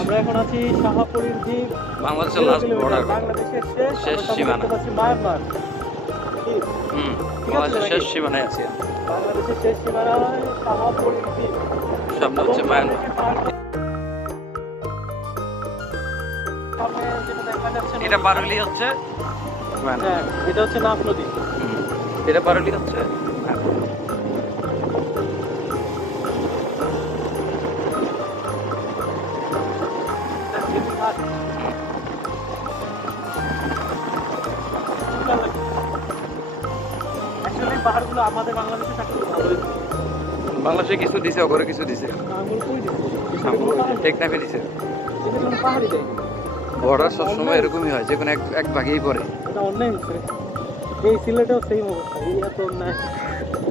আমরা এখন আছি শাহাপুরীর ঠিক বাংলাদেশের লাস্ট বর্ডার, বাংলাদেশের শেষ সীমানা। মায়ানমার। ঠিক আছে বাংলাদেশের নাকি? শেষ সীমানায় আছি। বাংলাদেশের শেষ সীমানায় শাহাপুরীর ঠিক সামনে হচ্ছে মায়ানমার। সামনে যেটা দেখা যাচ্ছে এটা পার হলেই হচ্ছে মায়ানমার। হ্যাঁ, এটা হচ্ছে নাফ নদী। এটা পার হলেই হচ্ছে মায়ানমার। অ্যাকচুয়ালি পাহাড়গুলো আমাদের বাংলাদেশে থাকলে ভালোই হতো। বাংলাদেশে কিছু দিছে, ওগরে কিছু দিছে, আঙুল কই দিচ্ছে? টেকনাফে দিছে। এটা কোনো পাহাড়ি দেয়। বর্ডার সবসময় এরকমই হয়, যে কোনো এক ভাগেই পড়ে। এটা অন্যায় হচ্ছে। এই সিলেটেও সেম অবস্থা, এই এত অন্যায়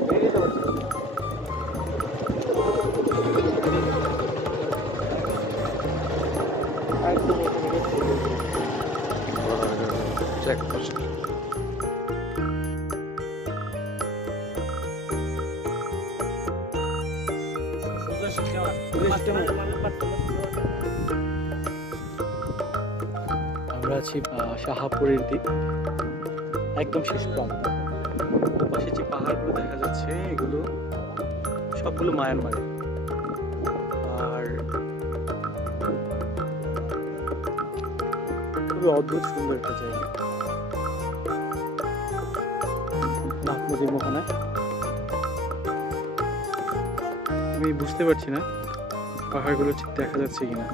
বেরিয়ে তো পারছে না। একদম ওখানে গেছে। চেকপোস্ট। আমরা আছি শাহাপুরের দিক, একদম শেষ প্রান্ত। ওপাশে যে পাহাড়গুলো দেখা যাচ্ছে এগুলো সবগুলো মায়ানমারে। আর খুবই অদ্ভুত সুন্দর একটা জায়গা, নাফ নদীর মোহনায়। আমি বুঝতে পারছি না পাহাড়গুলো ঠিক দেখা যাচ্ছে কিনা।